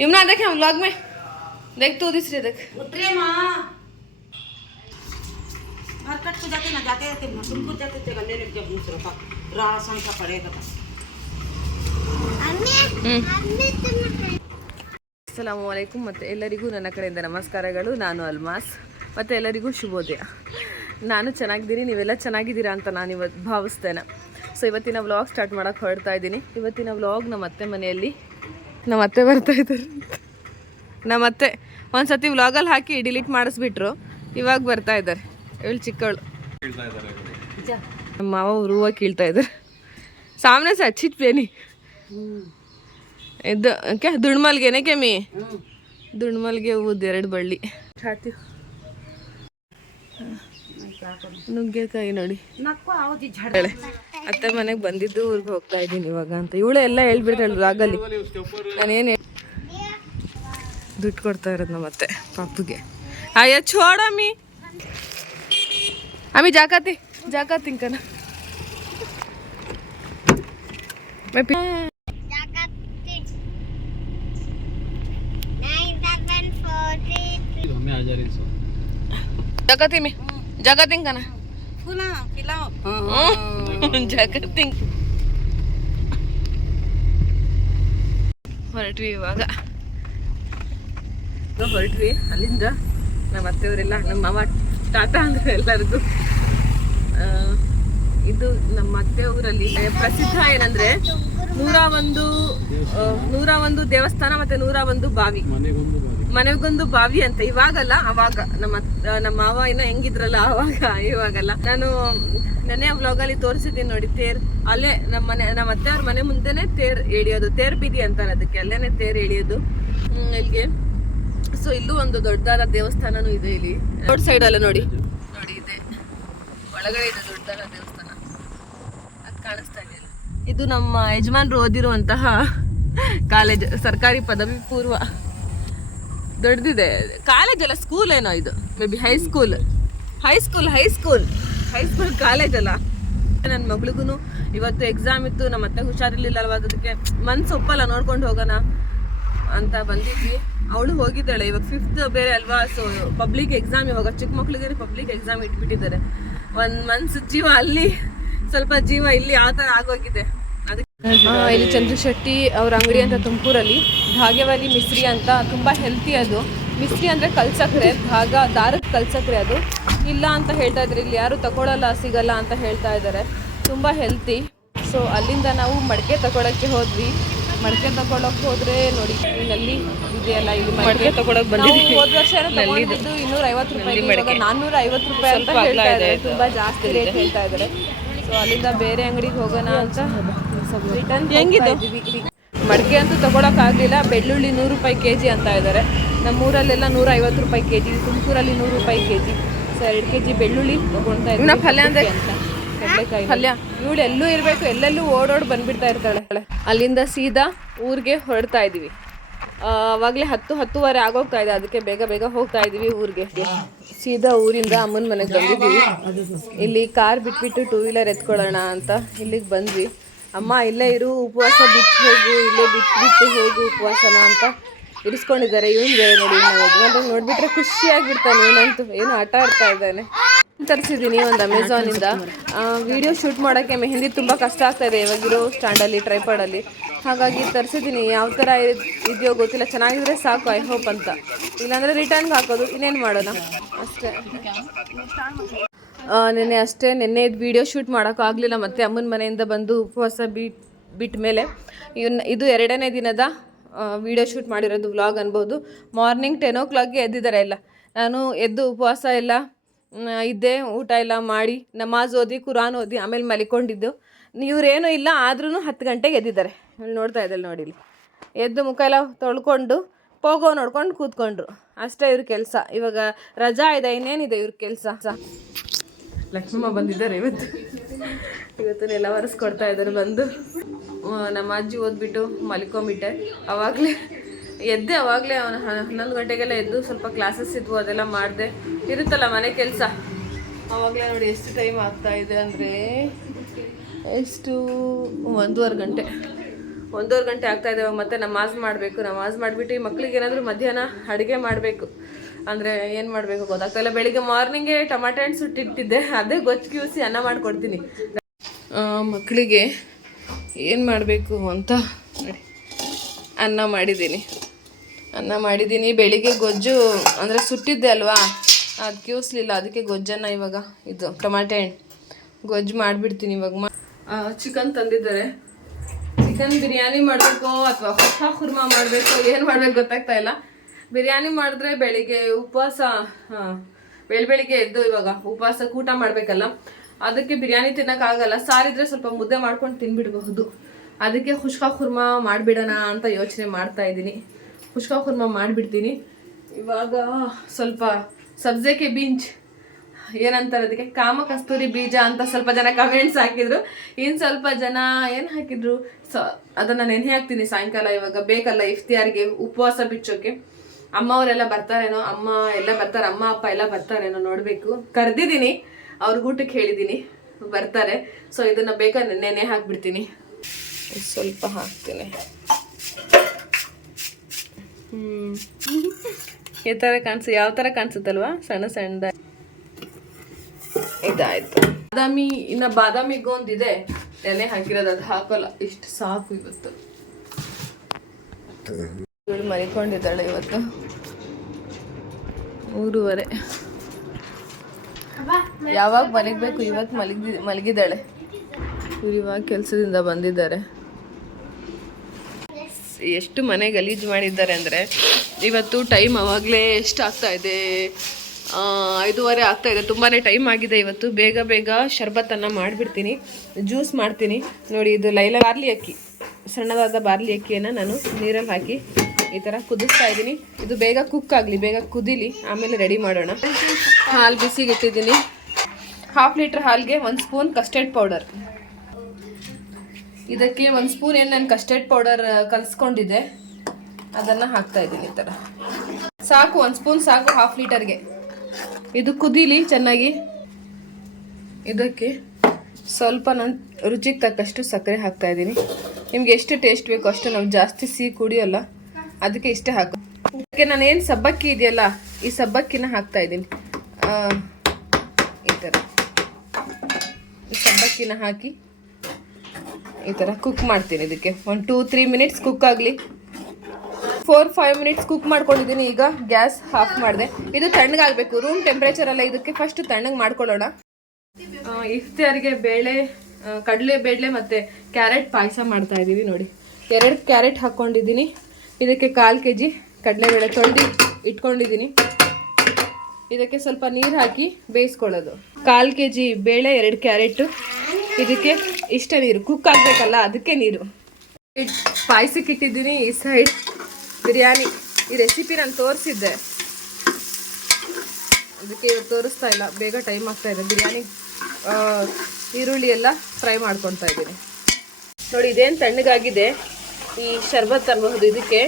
इमना देखे हम व्लॉग में देख तू दूसरे देख उतरे माँ भरकट को जाते ना जाते रहते तुमको जाते थे गले ने जब दूसरों का राशन का पड़ेगा था ಅಸ್ಸಲಾಮು ಅಲೈಕುಮ್ ಮತ್ತು ಎಲ್ಲರಿಗೂ ನನ್ನ ಕಡೆಯಿಂದ ನಮಸ್ಕಾರಗಳು ನಾನು ಅಲ್ಮಾಸ್ ಮತ್ತು ಎಲ್ಲರಿಗೂ ಶುಭೋದಯ ನಾನು ಚೆನ್ನಾಗಿದ್ದೀನಿ ನೀವೆಲ್ಲ ಚೆನ್ನಾಗಿದ್ದೀರಾ ಅಂತ ನಾನು ಇವತ್ತು ಭಾವಿಸ್ತೇನೆ ಸೊ ಇವತ್ತಿನ ವ್ಲಾಗ್ ಸ್ಟಾರ್ಟ್ ಮಾಡೋಕ್ಕೆ ಹೊರಡ್ತಾ ಇದ್ದೀನಿ ಇವತ್ತಿನ ವ್ಲಾಗ್ ನಮ್ಮ ಅತ್ತೆ ಮನೆಯಲ್ಲಿ ನಮ್ಮ ಅತ್ತೆ ಬರ್ತಾ ಇದ್ದಾರೆ ನಮ್ಮ ಅತ್ತೆ ಒಂದು ಸತಿ ವ್ಲಾಗಲ್ಲಿ ಹಾಕಿ ಡಿಲೀಟ್ ಮಾಡಿಸ್ಬಿಟ್ರು. ಇವಾಗ ಬರ್ತಾ ಇದ್ದಾರೆ. ಇವಳು ಚಿಕ್ಕವಳು. ನಮ್ಮ ಮಾವ ಹೂವ ಕೀಳ್ತಾ ಇದ್ದಾರೆ. ಸಾಮನೆ ಸಹ ಹಚ್ಚಿಟ್ ಬೇನಿ ಇದು ಕ್ಯಾ ದುಣ್ಮಲ್ಗೆನೆ ಕೆಮ್ಮಿ? ದುಣ್ಮಲ್ಗೆ ಹೂವು ಎರಡು ಬಳ್ಳಿ. ಹಾಕ್ತೀವಿ ನುಗ್ಗೆಕಾಯಿ ನೋಡಿ. ಅತ್ತೆ ಮನೆಗೆ ಬಂದಿದ್ದು ಊರಿಗೆ ಹೋಗ್ತಾ ಇದ್ದೀನಿ ಇವಾಗ ಅಂತ. ಇವಳೆ ಎಲ್ಲ ಹೇಳ್ಬಿಡ್ತಾಳು ರಾಗಲ್ಲಿ. ನಾನೇನು ದುಡ್ಡು ಕೊಡ್ತಾ ಇರೋದು ನಮ್ಮ ಅತ್ತೆ ಪಾಪುಗೆ. ಅಯ್ಯ ಚೋಡಮ್ಮಿ ಅಮ್ಮಿ. ಜಾಕಾತಿ ಜಾಕಾತಿ ಕನ ಜಾಕಾತಿ ಮೇ ಜಗತ್ತಿಂಗನ ಜಗತ್ತಿಂಗ್. ಹೊರಟ್ವಿ ಇವಾಗ. ಹೊರಟ್ವಿ. ಅಲ್ಲಿಂದ ನಮ್ಮ ಅತ್ತೆಯವರೆಲ್ಲ ನಮ್ಮ ಮಾವ ತಾತ ಅಂದ್ರೆ ಎಲ್ಲರದು ಇದು ನಮ್ಮ ಅತ್ತೆ ಊರಲ್ಲಿ ಪ್ರಸಿದ್ಧ ಏನಂದ್ರೆ ನೂರ ಒಂದು ನೂರ ಒಂದು ದೇವಸ್ಥಾನ ಮತ್ತೆ ನೂರ ಒಂದು ಬಾವಿ. ಮನೆಗೊಂದು ಬಾವಿ ಅಂತ, ಇವಾಗಲ್ಲ, ಅವಾಗ. ನಮ್ಮ ನಮ್ಮ ಮಾವ ಏನೋ ಹೆಂಗಿದ್ರಲ್ಲ ಅವಾಗ, ಇವಾಗಲ್ಲ. ನಾನು ನೆನೆ ವ್ಲಾಗ್ ಅಲ್ಲಿ ತೋರಿಸಿದ್ದೀನಿ ನೋಡಿ, ತೇರ್, ಅಲ್ಲೇ ನಮ್ಮ ಮನೆ, ನಮ್ಮ ಅತ್ತೆಯವ್ರ ಮನೆ ಮುಂದೆನೆ ತೇರ್ ಎಳಿಯೋದು, ತೇರ್ ಬೀದಿ ಅಂತಾರೆ ಅದಕ್ಕೆ ಅಲ್ಲೇನೆ ತೇರ್ ಎಳಿಯೋದು. ಇಲ್ಲಿಗೆ. ಸೊ ಇಲ್ಲೂ ಒಂದು ದೊಡ್ಡದಾದ ದೇವಸ್ಥಾನನೂ ಇದೆ ಇಲ್ಲಿ. ರೋಡ್ ಸೈಡ್ ಅಲ್ಲ ನೋಡಿ. ನೋಡಿ, ಇದೆ. ಒಳಗಡೆ ಇದೆ ದೊಡ್ಡದಾದ ದೇವಸ್ಥಾನ. ಅದು ಕಾಣಿಸ್ತಾ ಇದೆಯಲ್ಲ ಇದು ನಮ್ಮ ಯಜಮಾನ್ರು ಓದಿರುವಂತಹ ಕಾಲೇಜ್, ಸರ್ಕಾರಿ ಪದವಿ ಪೂರ್ವ. ದೊಡ್ಡದಿದೆ. ಕಾಲೇಜ್ ಅಲ್ಲ ಸ್ಕೂಲ್ ಏನೋ ಇದು? Maybe high school high school high school high school college ಅಲ್ಲ ನನ್ನ ಮಗಳಿಗೂ ಇವತ್ತು ಎಕ್ಸಾಮ್ ಇತ್ತು ನಮ್ಮ ಅತ್ತೆ ಹುಷಾರಿರ್ಲಿಲ್ಲ ಅಲ್ವಾ ಅದಕ್ಕೆ ಮನ್ಸು ಒಪ್ಪಲ್ಲ, ನೋಡ್ಕೊಂಡು ಹೋಗೋಣ ಅಂತ ಬಂದಿದ್ವಿ. ಅವಳು ಹೋಗಿದ್ದಾಳೆ, ಇವಾಗ ಫಿಫ್ತ್ ಬೇರೆ ಅಲ್ವಾ ಸೊ ಪಬ್ಲಿಕ್ ಎಕ್ಸಾಮ್ ಇವಾಗ ಚಿಕ್ಕ ಮಕ್ಳಿಗೆ ಪಬ್ಲಿಕ್ ಎಕ್ಸಾಮ್ ಇಟ್ಬಿಟ್ಟಿದ್ದಾರೆ. ಒಂದು ಮನ್ಸು ಜೀವ ಅಲ್ಲಿ, ಸ್ವಲ್ಪ ಜೀವ ಇಲ್ಲಿ ಆ ಥರ ಆಗೋಗಿದೆ. ಅದಕ್ಕೆ ಇಲ್ಲಿ ಚಂದ್ರಶೆಟ್ಟಿ ಅವ್ರ ಅಂಗಡಿ ಅಂತ ತುಮಕೂರಲ್ಲಿ. ಭಾಗ್ಯವಾಲಿ ಮಿಸ್ರಿ ಅಂತ ತುಂಬ ಹೆಲ್ತಿ ಅದು. ಮಿಸ್ರಿ ಅಂದರೆ ಕಲ್ಸಕ್ರೆ ಭಾಗ ದಾರದ ಕಲ್ಸಕ್ರೆ ಅದು. ಇಲ್ಲ ಅಂತ ಹೇಳ್ತಾ ಇದ್ದಾರೆ ಇಲ್ಲಿ ಯಾರು ತಗೊಳ್ಳಲ್ಲ ಸಿಗಲ್ಲ ಅಂತ ಹೇಳ್ತಾ ಇದ್ದಾರೆ ತುಂಬ ಹೆಲ್ತಿ ಸೊ ಅಲ್ಲಿಂದ ನಾವು ಮಡಿಕೆ ತಗೊಳಕ್ಕೆ ಹೋದ್ವಿ. ಮಡಿಕೆ ತಗೊಳಕ್ಕೆ ಹೋದ್ರೆ ನೋಡಿ ನಲ್ಲಿ ಇದೆಯಲ್ಲ ಇಲ್ಲಿ ಮಡಿಕೆ. ತಗೊಳಕ್ ಬಂದಿದ್ದೀವಿ ಹೋದ ವರ್ಷ ತಗೊಂಡಿದ್ದು ಇನ್ನೂರ ಐವತ್ತು ರೂಪಾಯಿ ಇವಾಗ ನಾನ್ನೂರ ಐವತ್ತು ರೂಪಾಯಿ ಅಂತ ಹೇಳ್ತಾ ಇದ್ದಾರೆ ತುಂಬಾ ಜಾಸ್ತಿ ರೇಟ್ ಹೇಳ್ತಾ ಇದ್ದಾರೆ ಸೊ ಅಲ್ಲಿಂದ ಬೇರೆ ಅಂಗಡಿಗೆ ಹೋಗೋಣ ಅಂತ ಹೆಂಗಿದು ಮಡಿಕೆ ಅಂತೂ ತಗೊಳಕ್ಕಾಗಲಿಲ್ಲ ಬೆಳ್ಳುಳ್ಳಿ ನೂರು ರೂಪಾಯಿ ಕೆ ಜಿ ಅಂತ ಇದ್ದಾರೆ ನಮ್ಮೂರಲ್ಲೆಲ್ಲ ನೂರ ಐವತ್ತು ರೂಪಾಯಿ ಕೆಜಿ ತುಮಕೂರಲ್ಲಿ ನೂರು ರೂಪಾಯಿ ಕೆಜಿ. ಸೊ ಎರಡು ಕೆ ಜಿ ಬೆಳ್ಳುಳ್ಳಿ ತಗೊಳ್ತಾ ಇದ್ದೀನಿ ಪಲ್ಯ ಅಂತ. ಕಡಲೆಕಾಯಿ ಪಲ್ಯ ಇವಳು ಎಲ್ಲೂ ಇರಬೇಕು ಎಲ್ಲೆಲ್ಲೂ ಓಡೋಡ್ ಬಂದ್ಬಿಡ್ತಾ ಇರ್ತಾಳೆ. ಅಲ್ಲಿಂದ ಸೀದಾ ಊರಿಗೆ ಹೊರಡ್ತಾ ಇದ್ದೀವಿ. ಅವಾಗಲೇ ಅವಾಗ್ಲೇ ಹತ್ತು ಹತ್ತುವರೆ ಆಗೋಗ್ತಾ ಇದೆ. ಅದಕ್ಕೆ ಬೇಗ ಬೇಗ ಹೋಗ್ತಾ ಇದ್ದೀವಿ ಊರಿಗೆ. ಸೀದಾ ಊರಿಂದ ಅಮ್ಮನ ಮನೆಗೆ ಬಂದಿದ್ದೀವಿ. ಇಲ್ಲಿ ಕಾರ್ ಬಿಟ್ಬಿಟ್ಟು ಟೂ ವೀಲರ್ ಎತ್ಕೊಳ್ಳೋಣ ಅಂತ ಇಲ್ಲಿಗೆ ಬಂದ್ವಿ. ಅಮ್ಮ, ಇಲ್ಲೇ ಇರು, ಉಪವಾಸ ಬಿಟ್ಟು ಹೋಗು, ಇಲ್ಲೇ ಬಿಟ್ಟು ಬಿಟ್ಟು ಹೋಗು, ಉಪವಾಸನ ಅಂತ ಇರಿಸ್ಕೊಂಡಿದ್ದಾರೆ. ಇವನ್ ಬೇರೆ ನೋಡಿ ನಾವು ನೋಡ್ಬಿಟ್ರೆ ಖುಷಿ ಆಗಿಬಿಡ್ತಾನೆ ಇವನಂತೂ ಏನು ಆಟ ಆಡ್ತಾ ಇದ್ದಾನೆ. ತರಿಸಿದ್ದೀನಿ ಒಂದು ಅಮೆಝಾನಿಂದ ವಿಡಿಯೋ ಶೂಟ್ ಮಾಡೋಕ್ಕೆ ಮೆಹಂದಿ ತುಂಬ ಕಷ್ಟ ಆಗ್ತಾ ಇದೆ. ಇವಾಗಿರೋ ಸ್ಟ್ಯಾಂಡಲ್ಲಿ ಟ್ರೈಪಾಡಲ್ಲಿ ಹಾಗಾಗಿ ತರಿಸಿದ್ದೀನಿ. ಯಾವ ಥರ ಇದ್- ಇದೆಯೋ ಗೊತ್ತಿಲ್ಲ. ಚೆನ್ನಾಗಿದ್ರೆ ಸಾಕು ಐ ಹೋಪ್ ಅಂತ. ಇಲ್ಲಾಂದರೆ ರಿಟರ್ನ್ಗೆ ಹಾಕೋದು. ಇನ್ನೇನು ಮಾಡೋಣ? ಅಷ್ಟೇ. ನೆನ್ನೆ ಅಷ್ಟೇ ನಿನ್ನೆ ಇದು ವಿಡಿಯೋ ಶೂಟ್ ಮಾಡೋಕ್ಕಾಗಲಿಲ್ಲ ಮತ್ತು ಅಮ್ಮನ ಮನೆಯಿಂದ ಬಂದು ಉಪವಾಸ ಬಿಟ್ ಬಿಟ್ಟ ಮೇಲೆ. ಇವನ್ನ ಇದು ಎರಡನೇ ದಿನದ ವಿಡಿಯೋ ಶೂಟ್ ಮಾಡಿರೋದು ವ್ಲಾಗ್ ಅನ್ಬೋದು. ಮಾರ್ನಿಂಗ್ ಟೆನ್ ಓ ಕ್ಲಾಕ್ಗೆ ಎದ್ದಿದ್ದಾರೆ ಎಲ್ಲ. ನಾನು ಎದ್ದು ಉಪವಾಸ ಎಲ್ಲ ಇದ್ದೆ, ಊಟ ಎಲ್ಲ ಮಾಡಿ, ನಮಾಜ್ ಓದಿ ಕುರಾನ್ ಓದಿ, ಆಮೇಲೆ ಮಲಿಕೊಂಡಿದ್ದು. ಇವರೇನು ಇಲ್ಲ ಆದ್ರೂ ಹತ್ತು ಗಂಟೆಗೆ ಎದ್ದಿದ್ದಾರೆ. ನೋಡ್ತಾ ಇದ್ದಲ್ಲಿ ನೋಡಿ ಇಲ್ಲಿ. ಎದ್ದು ಮುಖ ಎಲ್ಲ ತೊಳ್ಕೊಂಡು, ಪೋಗೋ ನೋಡ್ಕೊಂಡು ಕೂತ್ಕೊಂಡ್ರು. ಅಷ್ಟೇ ಇವ್ರ ಕೆಲಸ. ಇವಾಗ ರಜಾ ಇದೆ, ಇನ್ನೇನಿದೆ ಇವ್ರ ಕೆಲಸ? ಲಕ್ಷ್ಮಮ್ಮ ಬಂದಿದ್ದಾರೆ ಇವತ್ತು. ಇವತ್ತು ಎಲ್ಲ ಒರೆಸ್ಕೊಡ್ತಾ ಇದ್ದಾರೆ ಬಂದು. ನಮ್ಮ ಅಜ್ಜಿ ಓದ್ಬಿಟ್ಟು ಮಲ್ಕೊಂಬಿಟ್ಟೆ. ಅವಾಗಲೇ ಎದ್ದೆ ಅವಾಗಲೇ ಅವನು ಹನ್ನೊಂದು ಗಂಟೆಗೆಲ್ಲ ಎದ್ದು ಸ್ವಲ್ಪ ಕ್ಲಾಸಸ್ ಇದ್ವು, ಅದೆಲ್ಲ ಮಾಡಿದೆ. ಇರುತ್ತಲ್ಲ ಮನೆ ಕೆಲಸ? ಅವಾಗಲೇ ನೋಡಿ ಎಷ್ಟು ಟೈಮ್ ಆಗ್ತಾ ಇದೆ ಅಂದರೆ ಎಷ್ಟು? ಒಂದೂವರೆ ಗಂಟೆ. ಒಂದೂವರೆ ಗಂಟೆ ಆಗ್ತಾ ಇದೆ ಮತ್ತೆ ನಮಾಜ್ ಮಾಡಬೇಕು. ನಮಾಜ್ ಮಾಡಿಬಿಟ್ಟು ಮಕ್ಳಿಗೆ ಏನಾದರೂ ಮಧ್ಯಾಹ್ನ ಅಡುಗೆ ಮಾಡಬೇಕು. ಅಂದರೆ ಏನು ಮಾಡಬೇಕು ಗೊತ್ತಾಗ್ತಾ ಇಲ್ಲ. ಬೆಳಿಗ್ಗೆ ಮಾರ್ನಿಂಗೇ ಟಮಾಟೆ ಹಣ್ಣು ಸುಟ್ಟಿಟ್ಟಿದ್ದೆ. ಅದೇ ಗೊಜ್ಜು ಕಿವಿಸಿ ಅನ್ನ ಮಾಡ್ಕೊಡ್ತೀನಿ. ಮಕ್ಕಳಿಗೆ ಏನು ಮಾಡಬೇಕು ಅಂತ ಅನ್ನ ಮಾಡಿದ್ದೀನಿ. ಅನ್ನ ಮಾಡಿದ್ದೀನಿ. ಬೆಳಿಗ್ಗೆ ಗೊಜ್ಜು ಅಂದರೆ ಸುಟ್ಟಿದ್ದೆ ಅಲ್ವಾ? ಅದು ಕಿವಿಸ್ಲಿಲ್ಲ. ಅದಕ್ಕೆ ಗೊಜ್ಜನ್ನು ಇವಾಗ ಇದು ಟೊಮಾಟೆ ಹಣ್ಣು ಗೊಜ್ಜು ಮಾಡಿಬಿಡ್ತೀನಿ ಇವಾಗ. ಚಿಕನ್ ತಂದಿದ್ದಾರೆ. ಚಿಕನ್ ಬಿರಿಯಾನಿ ಮಾಡಬೇಕು ಅಥವಾ ಹೊಸ ಕುರ್ಮಾ ಮಾಡಬೇಕು. ಏನು ಮಾಡ್ಬೇಕು ಗೊತ್ತಾಗ್ತಾ ಇಲ್ಲ. ಬಿರಿಯಾನಿ ಮಾಡಿದ್ರೆ ಬೆಳಿಗ್ಗೆ ಉಪವಾಸ ಬೆಳ ಬೆಳಿಗ್ಗೆ ಎದ್ದು ಇವಾಗ ಉಪವಾಸ ಊಟ ಮಾಡಬೇಕಲ್ಲ, ಅದಕ್ಕೆ ಬಿರಿಯಾನಿ ತಿನ್ನೋಕ್ಕಾಗಲ್ಲ ಸಾರಿದ್ರೆ ಸ್ವಲ್ಪ ಮುದ್ದೆ ಮಾಡ್ಕೊಂಡು ತಿನ್ಬಿಡಬಹುದು. ಅದಕ್ಕೆ ಖುಷ್ಕಾ ಕುರ್ಮ ಮಾಡಿಬಿಡೋಣ ಅಂತ ಯೋಚನೆ ಮಾಡ್ತಾ ಇದ್ದೀನಿ. ಖುಷ್ಕಾ ಕುರ್ಮಾ ಮಾಡಿಬಿಡ್ತೀನಿ. ಇವಾಗ ಸ್ವಲ್ಪ ಸಬ್ಜೆಗೆ ಬೀಂಚ್ ಏನಂತಾರೆ ಅದಕ್ಕೆ? ಕಾಮ ಕಸ್ತೂರಿ ಬೀಜ ಅಂತ ಸ್ವಲ್ಪ ಜನ ಕಮೆಂಟ್ಸ್ ಹಾಕಿದ್ರು. ಇನ್ನು ಸ್ವಲ್ಪ ಜನ ಏನು ಹಾಕಿದ್ರು? ಸ, ಅದನ್ನು ನೆನೆ ಹಾಕ್ತೀನಿ ಸಾಯಂಕಾಲ ಇವಾಗ. ಬೇಕಲ್ಲ ಇಫ್ತಿಯಾರಿಗೆ ಉಪವಾಸ ಬಿಚ್ಚೋಕೆ. ಅಮ್ಮ ಅವರೆಲ್ಲ ಬರ್ತಾರೇನೋ, ಅಮ್ಮ ಎಲ್ಲ ಬರ್ತಾರೆ, ಅಮ್ಮ, ಅಪ್ಪ ಎಲ್ಲ ಬರ್ತಾರೇನೋ ನೋಡಬೇಕು. ಕರೆದಿದ್ದೀನಿ, ಅವ್ರಿಗೆ ಊಟಕ್ಕೆ ಹೇಳಿದ್ದೀನಿ, ಬರ್ತಾರೆ. ಸೊ ಇದನ್ನು ಬೇಕಾ? ನೆನೆ ಹಾಕ್ಬಿಡ್ತೀನಿ. ಸ್ವಲ್ಪ ಹಾಕ್ತೀನಿ. ಈ ಥರ ಕಾಣಿಸ್, ಯಾವ ಥರ ಕಾಣಿಸುತ್ತಲ್ವಾ? ಸಣ್ಣ ಸಣ್ಣದ. ಇದಾಯ್ತು. ಬಾದಾಮಿ, ಇನ್ನು ಬಾದಾಮಿ ಗೊಂದಿದೆ ನೆನೆ ಹಾಕಿರೋದು, ಅದು ಹಾಕೋಲ್ಲ. ಇಷ್ಟು ಸಾಕು ಇವತ್ತು. ಇವಳು ಮಲಿಕೊಂಡಿದ್ದಾಳೆ ಇವತ್ತು. ಮೂರುವರೆ. ಯಾವಾಗ ಮಲಗಬೇಕು? ಇವತ್ತು ಮಲಗಿ ಮಲಗಿದ್ದಾಳೆ. ಇವ್ರು ಇವಾಗ ಕೆಲಸದಿಂದ ಬಂದಿದ್ದಾರೆ. ಎಷ್ಟು ಮನೆ ಗಲೀಜು ಮಾಡಿದ್ದಾರೆ ಅಂದರೆ ಇವತ್ತು ಟೈಮ್ ಅವಾಗಲೇ ಎಷ್ಟು ಆಗ್ತಾ ಇದೆ? ಆ, ಐದೂವರೆ ಆಗ್ತಾ ಇದೆ. ತುಂಬಾ ಟೈಮ್ ಆಗಿದೆ ಇವತ್ತು. ಬೇಗ ಬೇಗ ಶರ್ಬತ್ತನ್ನು ಮಾಡಿಬಿಡ್ತೀನಿ. ಜ್ಯೂಸ್ ಮಾಡ್ತೀನಿ. ನೋಡಿ ಇದು ಲೈಲ ಬಾರ್ಲಿ ಅಕ್ಕಿ. ಸಣ್ಣದಾದ ಬಾರ್ಲಿ ಅಕ್ಕಿಯನ್ನು ನಾನು ನೀರಲ್ಲಿ ಹಾಕಿ ಈ ಥರ ಕುದಿಸ್ತಾ ಇದ್ದೀನಿ. ಇದು ಬೇಗ ಕುಕ್ ಆಗಲಿ, ಬೇಗ ಕುದಿಲಿ, ಆಮೇಲೆ ರೆಡಿ ಮಾಡೋಣ. ಹಾಲು ಬಿಸಿಗೆ ಇಟ್ಟಿದ್ದೀನಿ ಹಾಫ್ ಲೀಟ್ರ್ ಹಾಲಿಗೆ ಒಂದು ಸ್ಪೂನ್ ಕಸ್ಟರ್ಡ್ ಪೌಡರ್ ಇದಕ್ಕೆ ಒಂದು ಸ್ಪೂನ್ ಏನು ನಾನು ಕಸ್ಟರ್ಡ್ ಪೌಡರ್ ಕಲಿಸ್ಕೊಂಡಿದ್ದೆ. ಅದನ್ನು ಹಾಕ್ತಾ ಇದ್ದೀನಿ ಈ ಥರ ಸಾಕು, ಒಂದು ಸ್ಪೂನ್ ಸಾಕು ಹಾಫ್ ಲೀಟರ್ಗೆ ಇದು ಕುದೀಲಿ ಚೆನ್ನಾಗಿ. ಇದಕ್ಕೆ ಸ್ವಲ್ಪ ನಾನು ರುಚಿಗೆ ತಕ್ಕಷ್ಟು ಸಕ್ಕರೆ ಹಾಕ್ತಾ ಇದ್ದೀನಿ. ನಿಮ್ಗೆ ಎಷ್ಟು ಟೇಸ್ಟ್ ಬೇಕು ಅಷ್ಟು ನಾವು ಜಾಸ್ತಿ ಸಿಹಿ ಕುಡಿಯೋಲ್ಲ. ಅದಕ್ಕೆ ಇಷ್ಟೇ ಹಾಕು. ಅದಕ್ಕೆ ನಾನು ಏನು ಸಬ್ಬಕ್ಕಿ ಇದೆಯಲ್ಲ, ಈ ಸಬ್ಬಕ್ಕಿನ ಹಾಕ್ತಾ ಇದ್ದೀನಿ. ಈ ಥರ ಈ ಸಬ್ಬಕ್ಕಿನ ಹಾಕಿ ಈ ಥರ ಕುಕ್ ಮಾಡ್ತೀನಿ ಇದಕ್ಕೆ. ಒಂದು ಟೂ ತ್ರೀ ಮಿನಿಟ್ಸ್ ಕುಕ್ ಆಗಲಿ. ಫೋರ್ ಫೈವ್ ಮಿನಿಟ್ಸ್ ಕುಕ್ ಮಾಡ್ಕೊಂಡಿದ್ದೀನಿ ಈಗ. ಗ್ಯಾಸ್ ಆಫ್ ಮಾಡಿದೆ. ಇದು ತಣ್ಣಗಾಗಬೇಕು. ರೂಮ್ ಟೆಂಪ್ರೇಚರ್ ಅಲ್ಲ, ಇದಕ್ಕೆ ಫಸ್ಟ್ ತಣ್ಣಗೆ ಮಾಡ್ಕೊಳ್ಳೋಣ. ಇಫ್ತಿಯಾರಿಗೆ ಬೇಳೆ ಕಡಲೆ ಬೇಳೆ ಮತ್ತು ಕ್ಯಾರೆಟ್ ಪಾಯಸ ಮಾಡ್ತಾ ಇದ್ದೀವಿ ನೋಡಿ. ಎರಡು ಕ್ಯಾರೆಟ್ ಹಾಕ್ಕೊಂಡಿದ್ದೀನಿ ಇದಕ್ಕೆ ಕಾಲು ಕೆ ಜಿ ಕಡಲೆಬೇಳೆ ತೊಳೆದು ಇಟ್ಕೊಂಡಿದ್ದೀನಿ. ಇದಕ್ಕೆ ಸ್ವಲ್ಪ ನೀರು ಹಾಕಿ ಬೇಯಿಸ್ಕೊಳ್ಳೋದು. ಕಾಲು ಕೆ ಜಿ ಬೇಳೆ, ಎರಡು ಕ್ಯಾರೆಟು. ಇದಕ್ಕೆ ಇಷ್ಟ ನೀರು. ಕುಕ್ ಆಗಬೇಕಲ್ಲ, ಅದಕ್ಕೆ ನೀರು. ಇಟ್ ಪಾಯಸಕ್ಕೆ ಇಟ್ಟಿದ್ದೀನಿ ಈ ಸೈಡ್ ಬಿರಿಯಾನಿ. ಈ ರೆಸಿಪಿ ನಾನು ತೋರಿಸಿದ್ದೆ. ಅದಕ್ಕೆ ತೋರಿಸ್ತಾ ಇಲ್ಲ. ಬೇಗ ಟೈಮ್ ಆಗ್ತಾ ಇದೆ. ಬಿರಿಯಾನಿ ಈರುಳ್ಳಿ ಎಲ್ಲ ಫ್ರೈ ಮಾಡ್ಕೊತಾ ಇದ್ದೀನಿ. ನೋಡಿ, ಇದೇನು ತಣ್ಣಗಾಗಿದೆ. ಈ ಶರ್ಬತ್ ಅನ್ಬಹುದು ಇದಕ್ಕೆ,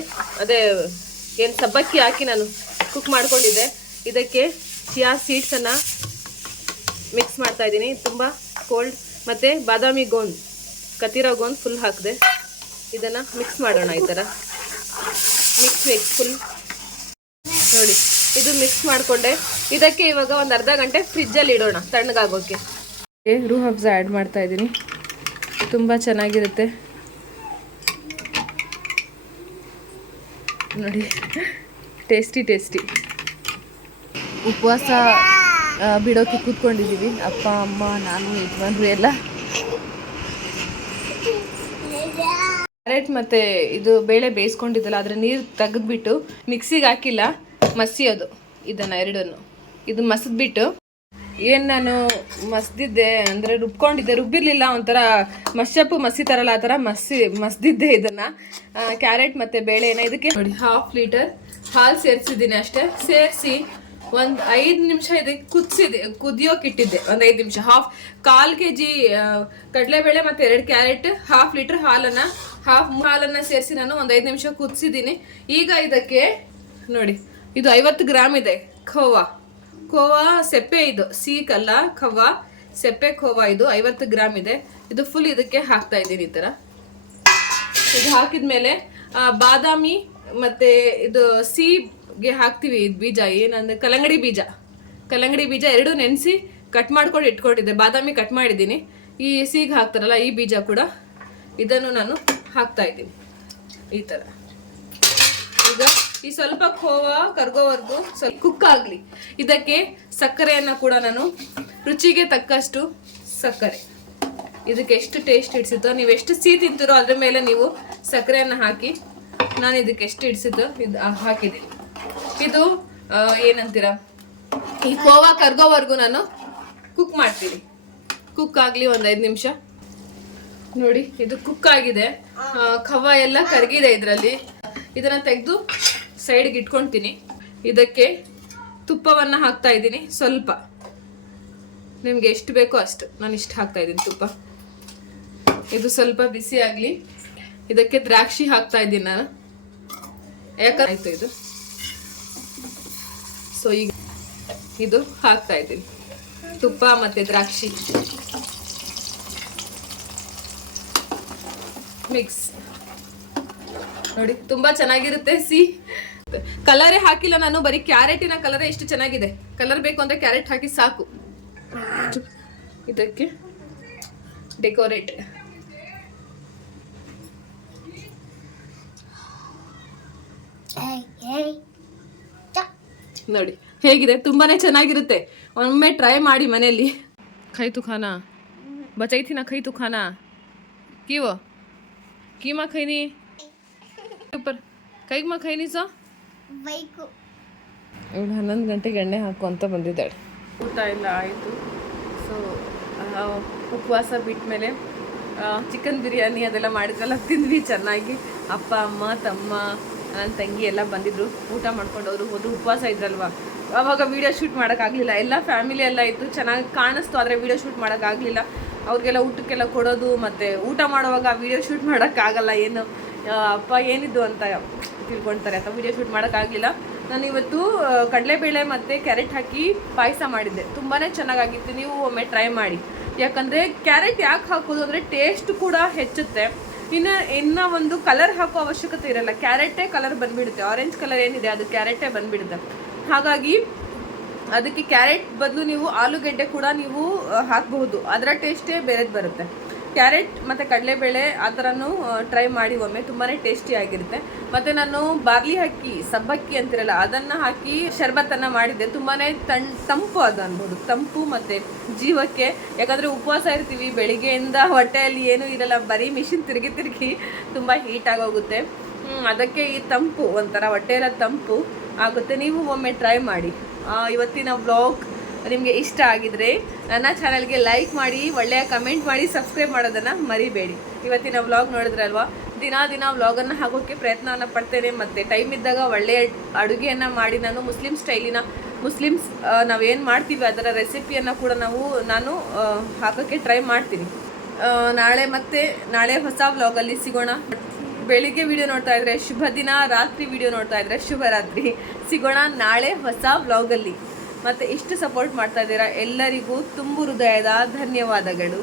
ಅದೇ, ಏನು ಸಬ್ಬಕ್ಕಿ ಹಾಕಿ ನಾನು ಕುಕ್ ಮಾಡ್ಕೊಂಡಿದ್ದೆ. ಇದಕ್ಕೆ ಚಿಯಾ ಸೀಡ್ಸನ್ನು ಮಿಕ್ಸ್ ಮಾಡ್ತಾ ಇದ್ದೀನಿ. ತುಂಬ ಕೋಲ್ಡ್ ಮತ್ತು ಬಾದಾಮಿ ಗೋಂದ್, ಕತಿರೋ ಗೋಂದ್ ಫುಲ್ ಹಾಕಿದೆ. ಇದನ್ನು ಮಿಕ್ಸ್ ಮಾಡೋಣ ಈ ಥರ ಮಿಕ್ಸ್ ಮಿಕ್ಸ್ ಫುಲ್ ನೋಡಿ, ಇದು ಮಿಕ್ಸ್ ಮಾಡಿಕೊಂಡೆ. ಇದಕ್ಕೆ ಇವಾಗ ಒಂದು ಅರ್ಧ ಗಂಟೆ ಫ್ರಿಜ್ಜಲ್ಲಿ ಇಡೋಣ ತಣ್ಣಗಾಗೋಕ್ಕೆ ರೂ ಹಬ್ಸ ಆ್ಯಡ್ ಮಾಡ್ತಾ ಇದ್ದೀನಿ. ತುಂಬ ಚೆನ್ನಾಗಿರುತ್ತೆ. ನೋಡಿ. ಟೇಸ್ಟಿ ಟೇಸ್ಟಿ ಉಪವಾಸ ಬಿಡೋಕೆ ಕೂತ್ಕೊಂಡಿದ್ದೀವಿ ಅಪ್ಪ, ಅಮ್ಮ, ನಾನು, ಯಜಮಾನ್ರು ಎಲ್ಲ. ಕ್ಯಾರೆಟ್ ಮತ್ತು ಇದು ಬೇಳೆ ಬೇಯಿಸ್ಕೊಂಡಿದ್ದಲ್ಲ ಅದರ ನೀರು ತೆಗೆದ್ಬಿಟ್ಟು ಮಿಕ್ಸಿಗೆ ಹಾಕಿಲ್ಲ. ಮಸಿಯೋದು ಇದನ್ನು ಎರಡನ್ನು. ಇದು ಮಸಿದ್ಬಿಟ್ಟು ಏನು ನಾನು ಮಸ್ದಿದ್ದೆ ಅಂದರೆ ರುಬ್ಕೊಂಡಿದ್ದೆ. ರುಬ್ಬಿರಲಿಲ್ಲ, ಒಂಥರ ಮಸ್ಶಪ್ಪು ಮಸಿ ತರಲ್ಲ, ಆ ಥರ ಮಸಿ ಮಸ್ದಿದ್ದೆ ಇದನ್ನು. ಕ್ಯಾರೆಟ್ ಮತ್ತು ಬೇಳೆನ ಇದಕ್ಕೆ ನೋಡಿ ಹಾಫ್ ಲೀಟರ್ ಹಾಲು ಸೇರಿಸಿದ್ದೀನಿ ಅಷ್ಟೇ. ಸೇರಿಸಿ ಒಂದು ಐದು ನಿಮಿಷ ಇದಕ್ಕೆ ಕುದಿಸಿದೆ, ಕುದಿಯೋಕೆ ಇಟ್ಟಿದ್ದೆ. ಒಂದು ಐದು ನಿಮಿಷ. ಹಾಫ್ ಕಾಲು ಕೆ ಜಿ ಕಡಲೆಬೇಳೆ ಮತ್ತು ಎರಡು ಕ್ಯಾರೆಟ್, ಹಾಫ್ ಲೀಟ್ರ್ ಹಾಲನ್ನು, ಹಾಫ್ ಹಾಲನ್ನು ಸೇರಿಸಿ ನಾನು ಒಂದು ಐದು ನಿಮಿಷ ಕುದಿಸಿದ್ದೀನಿ. ಈಗ ಇದಕ್ಕೆ ನೋಡಿ, ಇದು ಐವತ್ತು ಗ್ರಾಮ್ ಇದೆ, ಖೋವಾ. ಖೋವಾ ಸೆಪ್ಪೆ ಇದು. ಸೀಕಲ್ಲ ಕವ್ವ ಸೆಪ್ಪೆ ಖೋವಾ ಇದು ಐವತ್ತು ಗ್ರಾಮ್ ಇದೆ. ಇದು ಫುಲ್ ಇದಕ್ಕೆ ಹಾಕ್ತಾ ಇದ್ದೀನಿ ಈ ಥರ ಇದು ಹಾಕಿದ್ಮೇಲೆ ಆ, ಬಾದಾಮಿ ಮತ್ತೆ ಇದು ಸೀಗೆ ಹಾಕ್ತೀವಿ ಇದು ಬೀಜ. ಏನಂದ್ರೆ ಕಲ್ಲಂಗಡಿ ಬೀಜ. ಕಲ್ಲಂಗಡಿ ಬೀಜ ಎರಡು ನೆನೆಸಿ ಕಟ್ ಮಾಡ್ಕೊಂಡು ಇಟ್ಕೊಂಡಿದ್ದೆ. ಬಾದಾಮಿ ಕಟ್ ಮಾಡಿದ್ದೀನಿ. ಈ ಸೀಗೆ ಹಾಕ್ತಾರಲ್ಲ ಈ ಬೀಜ ಕೂಡ ಇದನ್ನು ನಾನು ಹಾಕ್ತಾ ಇದ್ದೀನಿ. ಈ ಥರ ಈಗ ಈ ಸ್ವಲ್ಪ ಖೋವಾ ಕರ್ಗೋವರೆಗೂ ಸ್ವಲ್ಪ ಕುಕ್ ಆಗಲಿ. ಇದಕ್ಕೆ ಸಕ್ಕರೆಯನ್ನು ಕೂಡ ನಾನು ರುಚಿಗೆ ತಕ್ಕಷ್ಟು ಸಕ್ಕರೆ. ಇದಕ್ಕೆ ಎಷ್ಟು ಟೇಸ್ಟ್ ಇಡ್ಸಿತ್ತೋ ನೀವು ಎಷ್ಟು ಸಿಹಿ ತಿಂತೀರೋ ಅದ್ರ ಮೇಲೆ ನೀವು ಸಕ್ಕರೆಯನ್ನು ಹಾಕಿ ನಾನು ಇದಕ್ಕೆ ಎಷ್ಟು ಇಡ್ಸಿದ್ದೋ ಇದು ಹಾಕಿದ್ದೀನಿ. ಇದು ಏನಂತೀರ? ಈ ಖೋವಾ ಕರ್ಗೋವರೆಗೂ ನಾನು ಕುಕ್ ಮಾಡ್ತೀನಿ. ಕುಕ್ ಆಗಲಿ ಒಂದು ಐದು ನಿಮಿಷ. ನೋಡಿ, ಇದು ಕುಕ್ ಆಗಿದೆ. ಖವ ಎಲ್ಲ ಕರಗಿದೆ ಇದರಲ್ಲಿ. ಇದನ್ನ ತೆಗೆದು ಸೈಡ್ಗೆ ಇಟ್ಕೊಳ್ತೀನಿ ಇದಕ್ಕೆ ತುಪ್ಪವನ್ನು ಹಾಕ್ತಾ ಇದ್ದೀನಿ ಸ್ವಲ್ಪ. ನಿಮ್ಗೆ ಎಷ್ಟು ಬೇಕೋ ಅಷ್ಟು. ನಾನು ಇಷ್ಟು ಹಾಕ್ತಾ ಇದ್ದೀನಿ ತುಪ್ಪ. ಇದು ಸ್ವಲ್ಪ ಬಿಸಿ ಆಗಲಿ. ಇದಕ್ಕೆ ದ್ರಾಕ್ಷಿ ಹಾಕ್ತಾ ಇದ್ದೀನಿ ನಾನು. ಯಾಕೆ ಆಯ್ತು ಇದು. ಸೊ ಈಗ ಇದು ಹಾಕ್ತಾ ಇದ್ದೀನಿ. ತುಪ್ಪ ಮತ್ತು ದ್ರಾಕ್ಷಿ. ಮಿಕ್ಸ್ ನೋಡಿ, ತುಂಬಾ ಚೆನ್ನಾಗಿರುತ್ತೆ ಸಿ ಕಲರೇ ಹಾಕಿಲ್ಲ ನಾನು, ಬರೀ ಕ್ಯಾರೆಟಿನ ಕಲರೇ ಎಷ್ಟು ಚೆನ್ನಾಗಿದೆ. ಕಲರ್ ಬೇಕು ಅಂದ್ರೆ ಕ್ಯಾರೆಟ್ ಹಾಕಿ ಸಾಕು. ಇದಕ್ಕೆ ಡೆಕೋರೇಟ್ ನೋಡಿ, ಹೇಗಿದೆ? ತುಂಬಾನೇ ಚೆನ್ನಾಗಿರುತ್ತೆ. ಒಮ್ಮೆ ಟ್ರೈ ಮಾಡಿ ಮನೆಯಲ್ಲಿ. ಕೈ ತುಖಾನ ಬಚೈತಿನ ಕೈ ತುಖಾನ ಕೀವ? ಕೀಮಾ ಸೂಪರ್ ಕೈಗೆ ಮಾ ಕೈ ನಿಜ ಬೈಕು. ಇವಳು ಹನ್ನೊಂದು ಗಂಟೆಗೆ ಎಣ್ಣೆ ಹಾಕು ಅಂತ ಬಂದಿದ್ದಾಳೆ. ಊಟ ಎಲ್ಲ ಆಯಿತು. ಸೊ ಉಪವಾಸ ಬಿಟ್ಟ ಮೇಲೆ ಚಿಕನ್ ಬಿರಿಯಾನಿ ಅದೆಲ್ಲ ಮಾಡಿದ್ರಲ್ಲ ತಿಂದ್ವಿ ಚೆನ್ನಾಗಿ. ಅಪ್ಪ ಅಮ್ಮ ತಮ್ಮ ನನ್ನ ತಂಗಿ ಎಲ್ಲ ಬಂದಿದ್ರು. ಊಟ ಮಾಡ್ಕೊಂಡು ಅವರು ಹೋದ್ರು. ಉಪವಾಸ ಇದ್ರಲ್ವಾ? ಅವಾಗ ವೀಡಿಯೋ ಶೂಟ್ ಮಾಡೋಕ್ಕಾಗಲಿಲ್ಲ. ಎಲ್ಲ ಫ್ಯಾಮಿಲಿ ಎಲ್ಲ ಇತ್ತು. ಚೆನ್ನಾಗಿ ಕಾಣಿಸ್ತು ಆದರೆ ವೀಡಿಯೋ ಶೂಟ್ ಮಾಡೋಕ್ಕಾಗಲಿಲ್ಲ. ಅವ್ರಿಗೆಲ್ಲ ಊಟಕ್ಕೆಲ್ಲ ಕೊಡೋದು ಮತ್ತು ಊಟ ಮಾಡುವಾಗ ವೀಡಿಯೋ ಶೂಟ್ ಮಾಡೋಕ್ಕಾಗಲ್ಲ ಏನು? ಅಪ್ಪ ಏನಿದ್ದು ಅಂತ ತಿಳ್ಕೊಳ್ತಾರೆ ಅಥವಾ ವಿಡಿಯೋ ಶೂಟ್ ಮಾಡೋಕ್ಕಾಗಲಿಲ್ಲ. ನಾನು ಇವತ್ತು ಕಡಲೆಬೇಳೆ ಮತ್ತು ಕ್ಯಾರೆಟ್ ಹಾಕಿ ಪಾಯಸ ಮಾಡಿದ್ದೆ. ತುಂಬಾ ಚೆನ್ನಾಗಾಗಿತ್ತು. ನೀವು ಒಮ್ಮೆ ಟ್ರೈ ಮಾಡಿ. ಯಾಕಂದರೆ ಕ್ಯಾರೆಟ್ ಯಾಕೆ ಹಾಕೋದು ಅಂದರೆ ಟೇಸ್ಟ್ ಕೂಡ ಹೆಚ್ಚುತ್ತೆ. ಇನ್ನು ಇನ್ನು ಒಂದು ಕಲರ್ ಹಾಕೋ ಅವಶ್ಯಕತೆ ಇರಲ್ಲ. ಕ್ಯಾರೆಟೇ ಕಲರ್ ಬಂದ್ಬಿಡುತ್ತೆ. ಆರೆಂಜ್ ಕಲರ್ ಏನಿದೆ, ಅದು ಕ್ಯಾರೆಟೇ ಬಂದ್ಬಿಡುತ್ತೆ. ಹಾಗಾಗಿ ಅದಕ್ಕೆ ಕ್ಯಾರೆಟ್ ಬದಲು ನೀವು ಆಲೂಗೆಡ್ಡೆ ಕೂಡ ನೀವು ಹಾಕಬಹುದು. ಅದರ ಟೇಸ್ಟೇ ಬೇರೆದು ಬರುತ್ತೆ. ಕ್ಯಾರೆಟ್ ಮತ್ತು ಕಡಲೆಬೇಳೆ ಆ ಥರನೂ ಟ್ರೈ ಮಾಡಿ ಒಮ್ಮೆ. ತುಂಬಾ ಟೇಸ್ಟಿಯಾಗಿರುತ್ತೆ ಮತ್ತು ನಾನು ಬಾರ್ಲಿ ಅಕ್ಕಿ ಸಬ್ಬಕ್ಕಿ ಅಂತಿರಲ್ಲ, ಅದನ್ನು ಹಾಕಿ ಶರ್ಬತ್ತನ್ನು ಮಾಡಿದ್ದೆ. ತುಂಬಾ ತಣ್, ತಂಪು ಅದು ಅನ್ಬೋದು. ತಂಪು ಮತ್ತು ಜೀವಕ್ಕೆ. ಯಾಕಂದರೆ ಉಪವಾಸ ಇರ್ತೀವಿ, ಬೆಳಿಗ್ಗೆಯಿಂದ ಹೊಟ್ಟೆಯಲ್ಲಿ ಏನೂ ಇರಲ್ಲ, ಬರೀ ಮಿಷಿನ್ ತಿರುಗಿ ತಿರುಗಿ ತುಂಬ ಹೀಟ್ ಆಗೋಗುತ್ತೆ. ಅದಕ್ಕೆ ಈ ತಂಪು ಒಂಥರ, ಹೊಟ್ಟೆಯೆಲ್ಲ ತಂಪು ಆಗುತ್ತೆ. ನೀವು ಒಮ್ಮೆ ಟ್ರೈ ಮಾಡಿ. ಇವತ್ತಿನ ವ್ಲಾಗ್ ನಿಮಗೆ ಇಷ್ಟ ಆಗಿದ್ರೆ ನನ್ನ ಚಾನಲ್ಗೆ ಲೈಕ್ ಮಾಡಿ, ಒಳ್ಳೆಯ ಕಮೆಂಟ್ ಮಾಡಿ, ಸಬ್ಸ್ಕ್ರೈಬ್ ಮಾಡೋದನ್ನು ಮರಿಬೇಡಿ. ಇವತ್ತಿನ ವ್ಲಾಗ್ ನೋಡಿದ್ರಲ್ವಾ? ದಿನ ದಿನ ವ್ಲಾಗನ್ನು ಹಾಕೋಕ್ಕೆ ಪ್ರಯತ್ನವನ್ನು ಪಡ್ತೇನೆ. ಮತ್ತು ಟೈಮ್ ಇದ್ದಾಗ ಒಳ್ಳೆಯ ಅಡುಗೆಯನ್ನು ಮಾಡಿ, ನಾನು ಮುಸ್ಲಿಮ್ ಸ್ಟೈಲಿನ, ಮುಸ್ಲಿಮ್ಸ್ ನಾವೇನು ಮಾಡ್ತೀವಿ, ಅದರ ರೆಸಿಪಿಯನ್ನು ಕೂಡ ನಾವು, ನಾನು ಹಾಕೋಕ್ಕೆ ಟ್ರೈ ಮಾಡ್ತೀನಿ. ನಾಳೆ ಮತ್ತೆ, ನಾಳೆ ಹೊಸ ವ್ಲಾಗಲ್ಲಿ ಸಿಗೋಣ. ಬೆಳಿಗ್ಗೆ ವಿಡಿಯೋ ನೋಡ್ತಾ ಇದ್ರೆ ಶುಭ ದಿನ ರಾತ್ರಿ ವಿಡಿಯೋ ನೋಡ್ತಾ ಇದ್ರೆ ಶುಭರಾತ್ರಿ. ಸಿಗೋಣ ನಾಳೆ ಹೊಸ ವ್ಲಾಗಲ್ಲಿ. ಮತ್ತೆ ಇಷ್ಟು ಸಪೋರ್ಟ್ ಮಾಡ್ತಾ ಇದ್ದೀರಾ ಎಲ್ಲರಿಗೂ ತುಂಬು ಹೃದಯದ ಧನ್ಯವಾದಗಳು.